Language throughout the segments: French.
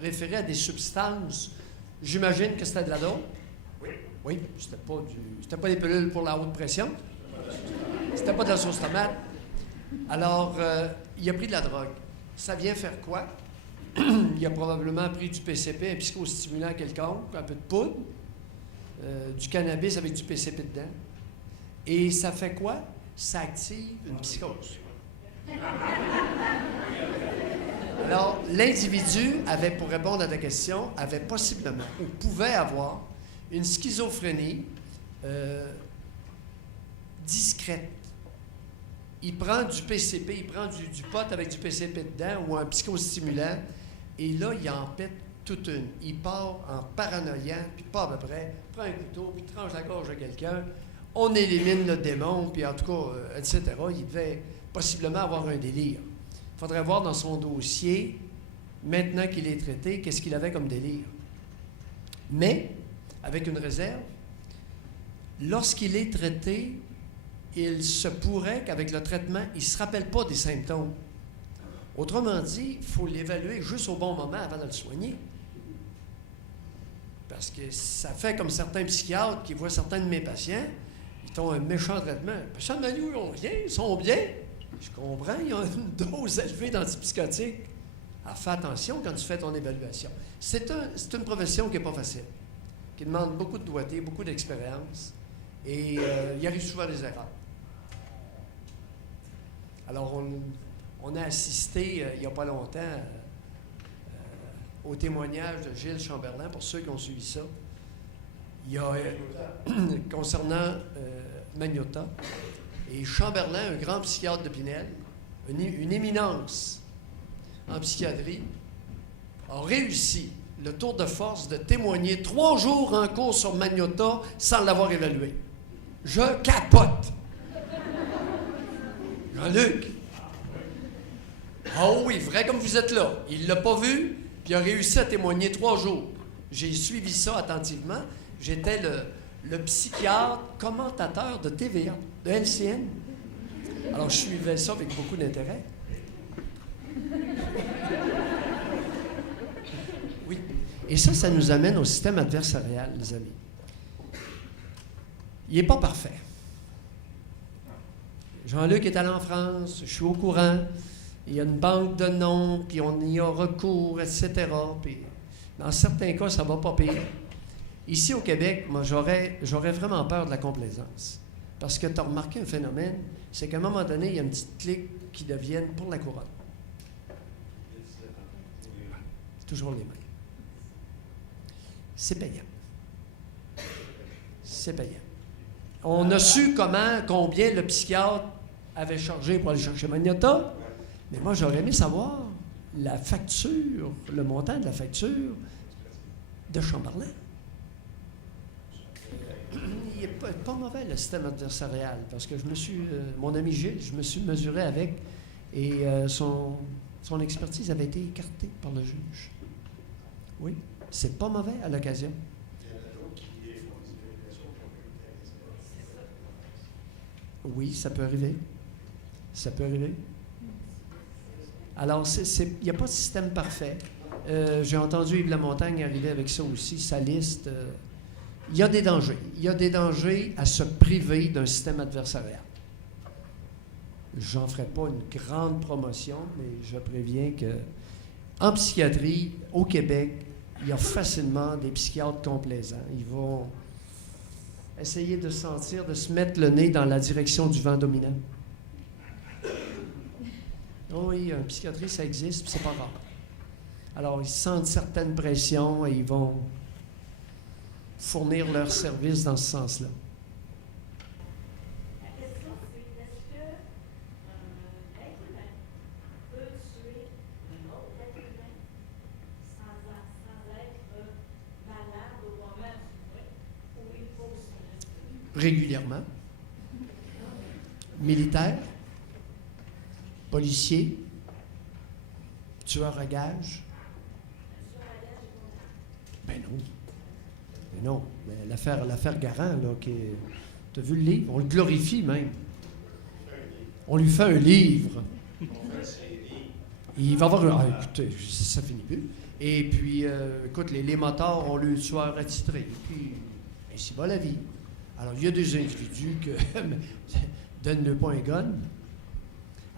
référait à des substances. J'imagine que c'était de la dope. Oui, c'était pas des pilules pour la haute pression. C'était pas de la sauce tomate. Alors, il a pris de la drogue. Ça vient faire quoi? Il a probablement pris du PCP, un psychostimulant quelconque, un peu de poudre, du cannabis avec du PCP dedans. Et ça fait quoi? Ça active une psychose. Alors, l'individu avait, pour répondre à ta question, avait possiblement ou pouvait avoir une schizophrénie discrète. Il prend du PCP, il prend du pot avec du PCP dedans ou un psychostimulant, et là, il en pète toute une. Il part en paranoïant, puis pas à peu près, prend un couteau, puis tranche la gorge de quelqu'un, on élimine le démon, puis en tout cas, etc. Il devait possiblement avoir un délire. Il faudrait voir dans son dossier, maintenant qu'il est traité, qu'est-ce qu'il avait comme délire. Mais, avec une réserve, lorsqu'il est traité, il se pourrait qu'avec le traitement, il ne se rappelle pas des symptômes. Autrement dit, il faut l'évaluer juste au bon moment avant de le soigner. Parce que ça fait comme certains psychiatres qui voient certains de mes patients, ils ont un méchant traitement. Les patients de Manu, ils n'ont rien, ils sont bien. Je comprends, ils ont une dose élevée d'antipsychotiques. Alors, fais attention quand tu fais ton évaluation. C'est une profession qui n'est pas facile, qui demande beaucoup de doigté, beaucoup d'expérience, et il arrive souvent des erreurs. Alors, on a assisté, il n'y a pas longtemps, au témoignage de Gilles Chamberlain, pour ceux qui ont suivi ça. Il y a, concernant Magnotta, et Chamberlain, un grand psychiatre de Pinel, une éminence en psychiatrie, a réussi le tour de force de témoigner 3 jours en cours sur Magnotta sans l'avoir évalué. Je capote! Jean-Luc! Ah oui, vrai comme vous êtes là. Il ne l'a pas vu, puis il a réussi à témoigner 3 jours. J'ai suivi ça attentivement. J'étais le psychiatre commentateur de TVA, de LCN. Alors, je suivais ça avec beaucoup d'intérêt. Oui. Et ça nous amène au système adversarial, les amis. Il n'est pas parfait. Jean-Luc est allé en France, je suis au courant. Il y a une banque de noms, puis on y a recours, etc. Puis, dans certains cas, ça ne va pas pire. Ici, au Québec, moi, j'aurais vraiment peur de la complaisance. Parce que tu as remarqué un phénomène, c'est qu'à un moment donné, il y a une petite clique qui devienne pour la couronne. C'est toujours les mêmes. C'est payant. C'est payant. On a su combien le psychiatre avait chargé pour aller chercher Magnotta, mais moi, j'aurais aimé savoir la facture, le montant de la facture de Chamberlain. Il n'est pas mauvais, le système adversarial, parce que mon ami Gilles, je me suis mesuré avec, et son expertise avait été écartée par le juge. Oui, c'est pas mauvais à l'occasion. Oui, ça peut arriver. Ça peut arriver. Alors, il n'y a pas de système parfait. J'ai entendu Yves Lamontagne arriver avec ça aussi, sa liste. Il y a des dangers. Il y a des dangers à se priver d'un système adversarial. J'en ferai pas une grande promotion, mais je préviens que en psychiatrie, au Québec, il y a facilement des psychiatres complaisants. Ils vont essayer de se mettre le nez dans la direction du vent dominant. Oh oui, en psychiatrie, ça existe, puis c'est pas rare. Alors, ils sentent certaines pressions et ils vont fournir leurs services dans ce sens-là. La question, c'est est-ce qu'un être humain peut tuer un autre être humain sans être malade au moment du meurtre, ou il faut se... Régulièrement. Militaires, policiers, tueurs à gages. Ben non. Mais non. Mais l'affaire Garand, là, tu as vu le livre? On le glorifie même. On lui fait un livre. Il va avoir... Ah, écoutez, ça finit plus. Et puis, écoute, les motards ont le tueur attitré. Puis, ainsi va la vie. Alors, il y a des individus que donne-le pas un gun.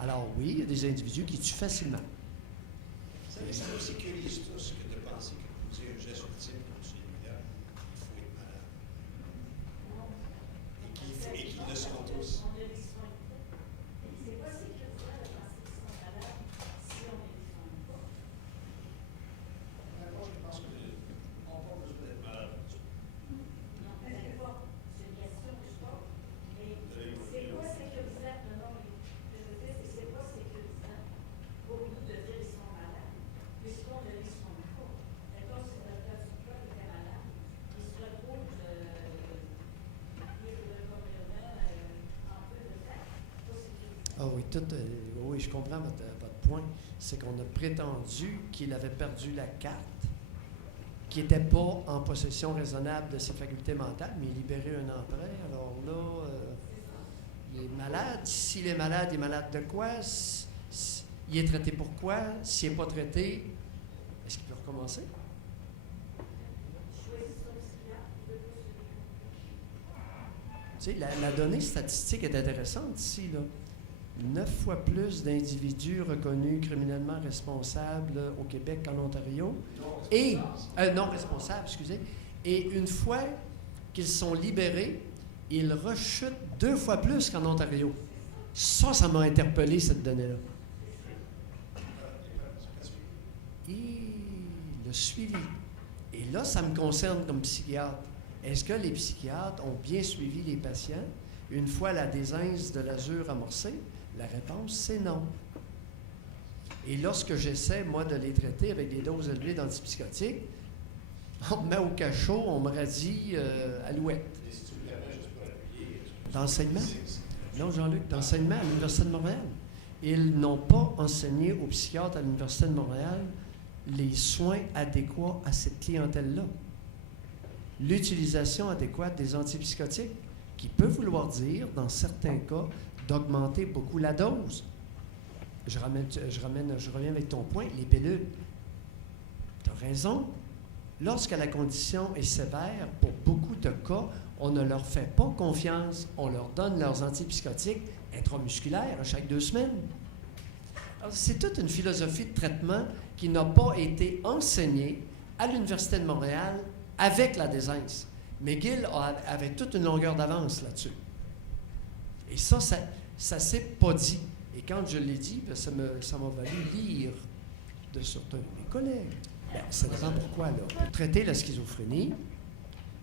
Alors oui, il y a des individus qui tuent facilement. Ça nous sécurise tous que de penser que pour dire un geste ultime comme celui-là, il faut être malade. Et qu'ils le sont tous. On a des soins. C'est pas sécurisant de penser qu'ils sont malades si on ne les soigne pas. Moi, je pense qu'on n'a pas besoin d'être malade. Non, c'est pas. C'est une question que je pose. Mais c'est pas sécurisant. Non, mais je veux dire, c'est pas sécurisant pour nous de dire qu'ils sont malades, puisqu'on ne les soigne pas. D'accord, si le docteur Duclos était malade, il se retrouve en peu de temps, pas sécurisant. Ah oui, oui, je comprends votre point. C'est qu'on a prétendu qu'il avait perdu la carte, qu'il n'était pas en possession raisonnable de ses facultés mentales, mais libéré un an après. Alors là, il est malade. S'il est malade, il est malade de quoi? Il est traité pour quoi? S'il n'est pas traité, est-ce qu'il peut recommencer? Tu sais, la donnée statistique est intéressante ici, là. 9 fois plus d'individus reconnus criminellement responsables au Québec qu'en Ontario. Non responsables, excusez. Et une fois qu'ils sont libérés, ils rechutent 2 fois plus qu'en Ontario. Ça m'a interpellé, cette donnée-là. Et le suivi. Et là, ça me concerne comme psychiatre. Est-ce que les psychiatres ont bien suivi les patients une fois la désince de l'azur amorcée? La réponse, c'est non. Et lorsque j'essaie, moi, de les traiter avec des doses élevées d'antipsychotiques, on me met au cachot, on me radie alouette. Et si tu me permets, juste pour appuyer. D'enseignement? Non, Jean-Luc, d'enseignement à l'Université de Montréal. Ils n'ont pas enseigné aux psychiatres à l'Université de Montréal les soins adéquats à cette clientèle-là. L'utilisation adéquate des antipsychotiques, qui peut vouloir dire, dans certains cas, d'augmenter beaucoup la dose. Je reviens avec ton point, les pilules. Tu as raison. Lorsque la condition est sévère, pour beaucoup de cas, on ne leur fait pas confiance. On leur donne leurs antipsychotiques intramusculaires à chaque 2 semaines. Alors, c'est toute une philosophie de traitement qui n'a pas été enseignée à l'Université de Montréal avec la désince. McGill avait toute une longueur d'avance là-dessus. Et ça s'est pas dit. Et quand je l'ai dit, bien, ça m'a valu lire de certains de mes collègues. Bien, ça dépend pourquoi, là. Pour traiter la schizophrénie,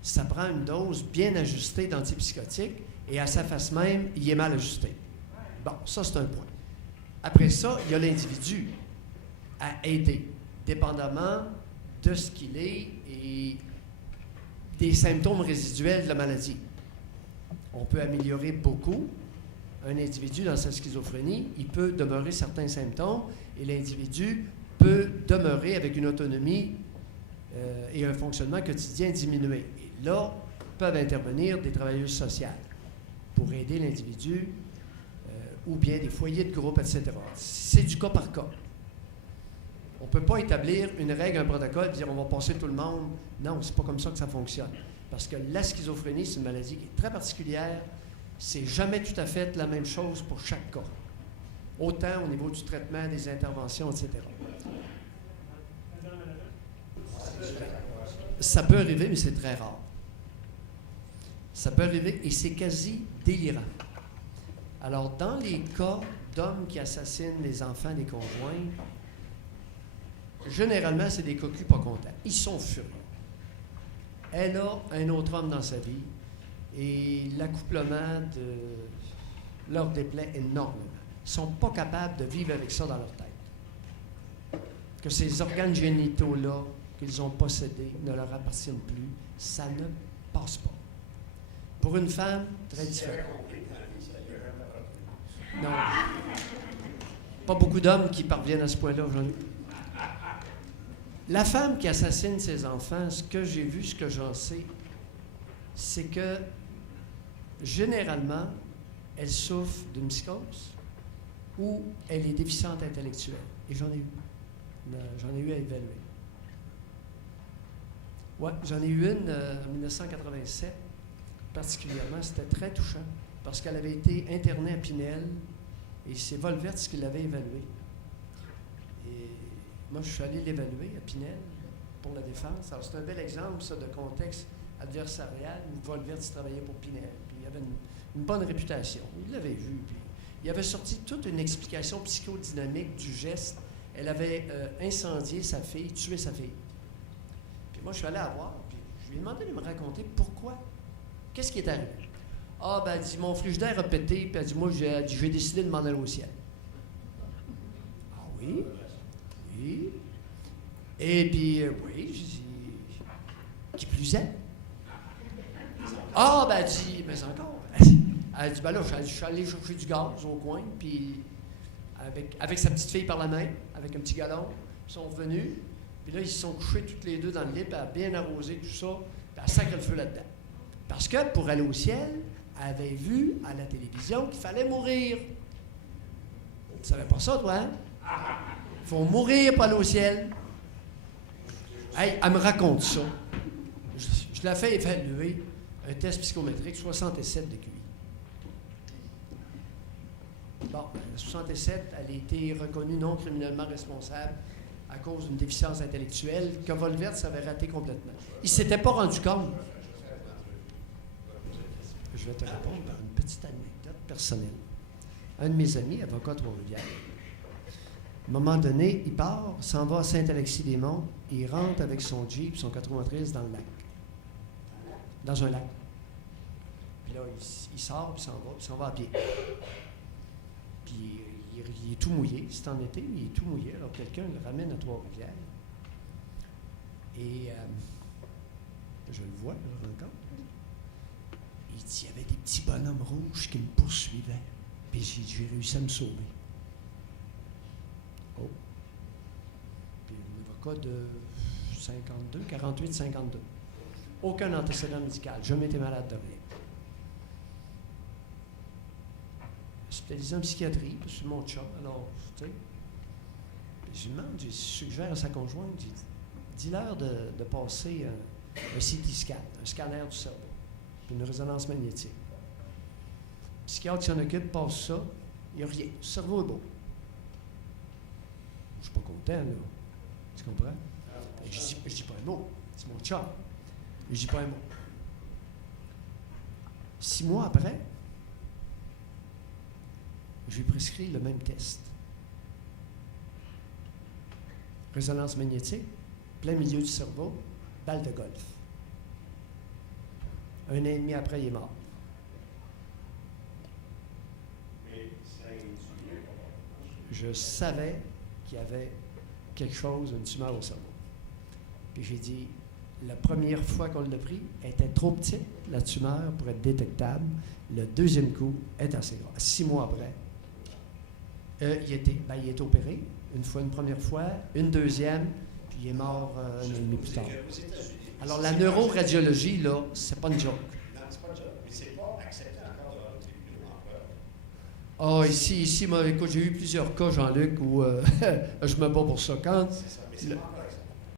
ça prend une dose bien ajustée d'antipsychotiques et à sa face même, il est mal ajusté. Bon, ça, c'est un point. Après ça, il y a l'individu à aider, dépendamment de ce qu'il est et des symptômes résiduels de la maladie. On peut améliorer beaucoup un individu dans sa schizophrénie. Il peut demeurer certains symptômes et l'individu peut demeurer avec une autonomie et un fonctionnement quotidien diminué. Et là, peuvent intervenir des travailleuses sociales pour aider l'individu ou bien des foyers de groupe, etc. C'est du cas par cas. On ne peut pas établir une règle, un protocole, dire on va passer tout le monde. Non, c'est pas comme ça que ça fonctionne. Parce que la schizophrénie, c'est une maladie qui est très particulière. C'est jamais tout à fait la même chose pour chaque cas. Autant au niveau du traitement, des interventions, etc. Ça peut arriver, mais c'est très rare. Ça peut arriver et c'est quasi délirant. Alors, dans les cas d'hommes qui assassinent les enfants des conjoints, généralement, c'est des cocus pas contents. Ils sont furieux. Elle a un autre homme dans sa vie et l'accouplement leur déplaît énormément. Ils ne sont pas capables de vivre avec ça dans leur tête. Que ces organes génitaux-là qu'ils ont possédés ne leur appartiennent plus, ça ne passe pas. Pour une femme, très différent. Non. Pas beaucoup d'hommes qui parviennent à ce point-là aujourd'hui. La femme qui assassine ses enfants, ce que j'ai vu, ce que j'en sais, c'est que généralement, elle souffre d'une psychose ou elle est déficiente intellectuelle. Et j'en ai eu à évaluer. Oui, j'en ai eu une en 1987, particulièrement. C'était très touchant parce qu'elle avait été internée à Pinel et c'est Volverts qui l'avait évaluée. Et moi, je suis allé l'évaluer à Pinel pour la défense. Alors, c'est un bel exemple, ça, de contexte adversarial. Volverts travaillait pour Pinel. Puis il avait une bonne réputation. Il l'avait vu. Puis il avait sorti toute une explication psychodynamique du geste. Elle avait incendié sa fille, tué sa fille. Puis moi, je suis allé la voir, puis je lui ai demandé de me raconter pourquoi. Qu'est-ce qui est arrivé? Ah, ben, elle dit, mon frigidaire a pété, puis elle dit, moi, j'ai décidé de m'en aller au ciel. Ah oui? Oui. Et puis, oui, j'ai dit, qui plus est? Ah, ben, elle dit, mais encore. Elle dit, ben là, je suis allé chercher du gaz au coin, puis avec sa petite fille par la main, avec un petit galon, ils sont revenus, puis là, ils se sont couchés toutes les deux dans le lit, puis elle a bien arrosé tout ça, puis elle sacre le feu là-dedans. Parce que, pour aller au ciel, elle avait vu à la télévision qu'il fallait mourir. Tu savais pas ça, toi, hein? Il faut mourir pour aller au ciel. Hey, elle me raconte ça. Je la fais évaluer un test psychométrique, 67 de QI. Bon, 67, elle a été reconnue non criminellement responsable à cause d'une déficience intellectuelle que Volverts avait raté complètement. Il ne s'était pas rendu compte. Je vais te répondre par une petite anecdote personnelle. Un de mes amis, avocat à Trois-Rivières, à un moment donné, il part, s'en va à Saint-Alexis-des-Monts, et il rentre avec son Jeep, son 93 dans le lac. Dans un lac. Puis là, il sort, puis il s'en va à pied. Puis il est tout mouillé, c'est en été, il est tout mouillé. Alors quelqu'un le ramène à Trois-Rivières. Et je le vois, je le rencontre. Il dit, il y avait des petits bonhommes rouges qui me poursuivaient. Puis j'ai réussi à me sauver. Oh. Puis un avocat de 52, 48, 52. Aucun antécédent médical, jamais été malade de rien. Hospitalisé en psychiatrie, parce que c'est mon chum, alors, tu sais. Puis je lui demande, je suggère à sa conjointe, j'ai dit, dis-leur de passer un CT scan, un scanner du cerveau, puis une résonance magnétique. Le psychiatre qui s'en occupe passe ça, il n'y a rien. Le cerveau est beau. Je ne suis pas content, là. Tu comprends? Je dis pas un mot. C'est mon chum. Je dis pas un mot. 6 mois après, je lui ai prescrit le même test. Résonance magnétique, plein milieu du cerveau, balle de golf. 1 an et demi après, il est mort. Je savais qu'il y avait quelque chose, une tumeur au cerveau. Puis j'ai dit, la première fois qu'on l'a pris, elle était trop petite, la tumeur, pour être détectable. Le deuxième coup est assez grave. 6 mois après, il est opéré, une première fois, une deuxième, puis il est mort un an et demi plus tard. Alors, la neuroradiologie, là, c'est pas une joke. Non, c'est pas une joke, mais c'est pas accepté encore dans le tribunal Ah, ici, moi, écoute, j'ai eu plusieurs cas, Jean-Luc, où je me bats pour ça. Quand c'est ça, mais c'est pas encore